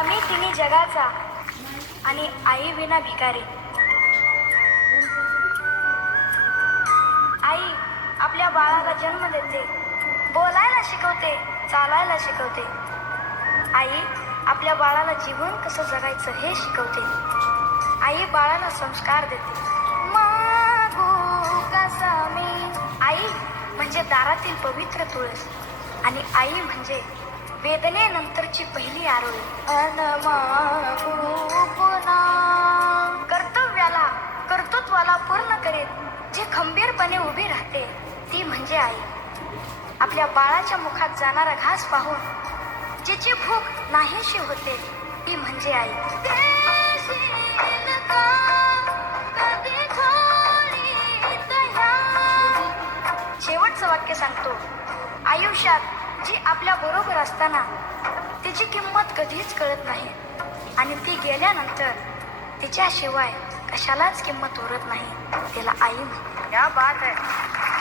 आम्ही तिन्ही जगाचा आणि आई विना भिकारी. आई आपल्या बाळाला जन्म देते बोलायला शिकवते चालायला शिकवते. आई आपल्या बाळाला जीवन कसं जगायचं हे शिकवते. आई बाळाला संस्कार देते. मी? आई म्हणजे दारातील पवित्र तुळस आणि आई म्हणजे वेदनेनं कर्तव्याला कर्तृत्वाला पूर्ण करीत जे खंबीरपणे उभी राहते ती म्हणजे आई. आपल्या बाळाच्या मुखात जाणारा घास पाहून जिची भूक नाहीशी होते ती म्हणजे आई. शेवटचं वाक्य सांगतो. आयुष्यात जी आपल्या बरोबर असताना तिची किंमत कधीच कळत नाही. आणि ती गेल्यानंतर तिच्याशिवाय कशालाच किंमत उरत नाही तिला आई या क्या बात आहे.